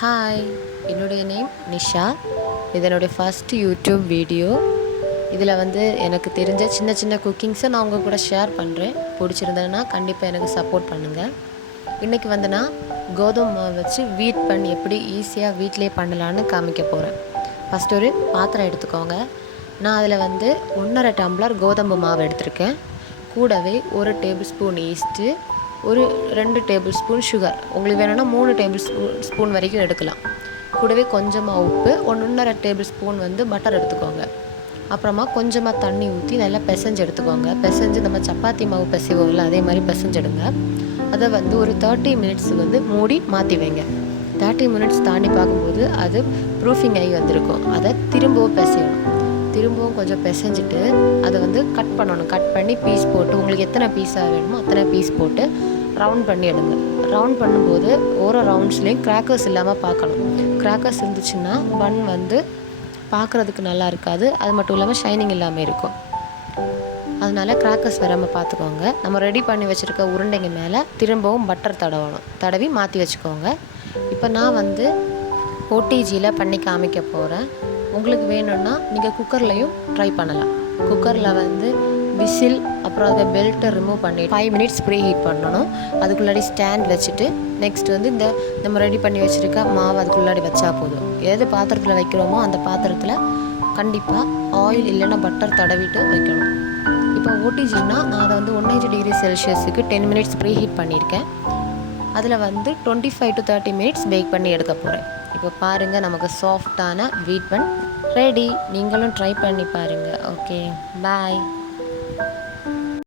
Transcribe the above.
Hi, என்னுடைய name Nisha. இதனுடைய first YouTube video. இதில் எனக்கு தெரிஞ்ச சின்ன சின்ன குக்கிங்ஸை நான் உங்கள் கூட ஷேர் பண்ணுறேன். பிடிச்சிருந்ததுன்னா கண்டிப்பாக எனக்கு சப்போர்ட் பண்ணுங்கள். இன்றைக்கி நான் கோதுமை மாவு வச்சு வீட் பண்ணி எப்படி ஈஸியாக வீட்டிலே பண்ணலான்னு காமிக்க போகிறேன். ஃபஸ்ட் ஒரு பாத்திரம் எடுத்துக்கோங்க. நான் அதில் 1.5 டம்ளர் கோதுமை மாவு எடுத்திருக்கேன். கூடவே 1 டேபிள் ஸ்பூன் ஈஸ்ட்டு, ஒரு 2 டேபிள் ஸ்பூன் சுகர், உங்களுக்கு வேணும்னா 3 டேபிள் ஸ்பூன் வரைக்கும் எடுக்கலாம். கூடவே கொஞ்சமாக உப்பு, 1.5 டேபிள் ஸ்பூன் பட்டர் எடுத்துக்கோங்க. அப்புறமா கொஞ்சமாக தண்ணி ஊற்றி நல்லா பிசைஞ்சு எடுத்துக்கோங்க. பிசைஞ்சு நம்ம சப்பாத்தி மாவு பிசைவோம்ல, அதே மாதிரி பிசைஞ்சிடுங்க. அதை ஒரு 30 மினிட்ஸ் மூடி மாற்றி வைங்க. 30 மினிட்ஸ் தாண்டி பார்க்கும்போது அது ப்ரூஃபிங் ஆகி வந்திருக்கும். அதை திரும்பவும் பிசையணும். திரும்பவும் கொஞ்சம் பிசைஞ்சிட்டு அதை கட் பண்ணணும். கட் பண்ணி பீஸ் போட்டு, உங்களுக்கு எத்தனை பீஸாக வேணுமோ அத்தனை பீஸ் போட்டு ரவுண்ட் பண்ணி எடுங்க. ரவுண்ட் பண்ணும்போது ஒரு ரவுண்ட்ஸ்லேயும் கிராக்கர்ஸ் இல்லாமல் பார்க்கணும். கிராக்கர்ஸ் இருந்துச்சுன்னா பன் பார்க்குறதுக்கு நல்லா இருக்காது. அது மட்டும் இல்லாமல் ஷைனிங் இல்லாமல் இருக்கும். அதனால் கிராக்கர்ஸ் வராமல் பார்த்துக்கோங்க. நம்ம ரெடி பண்ணி வச்சுருக்க உருண்டைங்க மேலே திரும்பவும் பட்டர் தடவி மாற்றி வச்சுக்கோங்க. இப்போ நான் ஓடிஜியில் பண்ணி காமிக்க போகிறேன். உங்களுக்கு வேணும்னா நீங்கள் குக்கர்லையும் ட்ரை பண்ணலாம். குக்கரில் விசில், அப்புறம் அதை பெல்ட்டை ரிமூவ் பண்ணி 5 மினிட்ஸ் ப்ரீ ஹீட் பண்ணணும். அதுக்குள்ளாடி ஸ்டாண்ட் வச்சுட்டு நெக்ஸ்ட் இந்த நம்ம ரெடி பண்ணி வச்சுருக்க மாவு அதுக்குள்ளாடி வச்சா போதும். எது பாத்திரத்தில் வைக்கிறோமோ அந்த பாத்திரத்தில் கண்டிப்பாக ஆயில் இல்லைன்னா பட்டர் தடவிட்டு வைக்கணும். இப்போ ஓடிஜின்னா நான் அதை 180 டிகிரி செல்சியஸுக்கு 10 மினிட்ஸ் ப்ரீ ஹீட் பண்ணியிருக்கேன். அதில் 25 to 30 மினிட்ஸ் பேக் பண்ணி எடுக்க போகிறேன். இப்போ பாருங்கள், நமக்கு சாஃப்டான வீட் பன் ரெடி. நீங்களும் ட்ரை பண்ணி பாருங்கள். ஓகே, பாய்.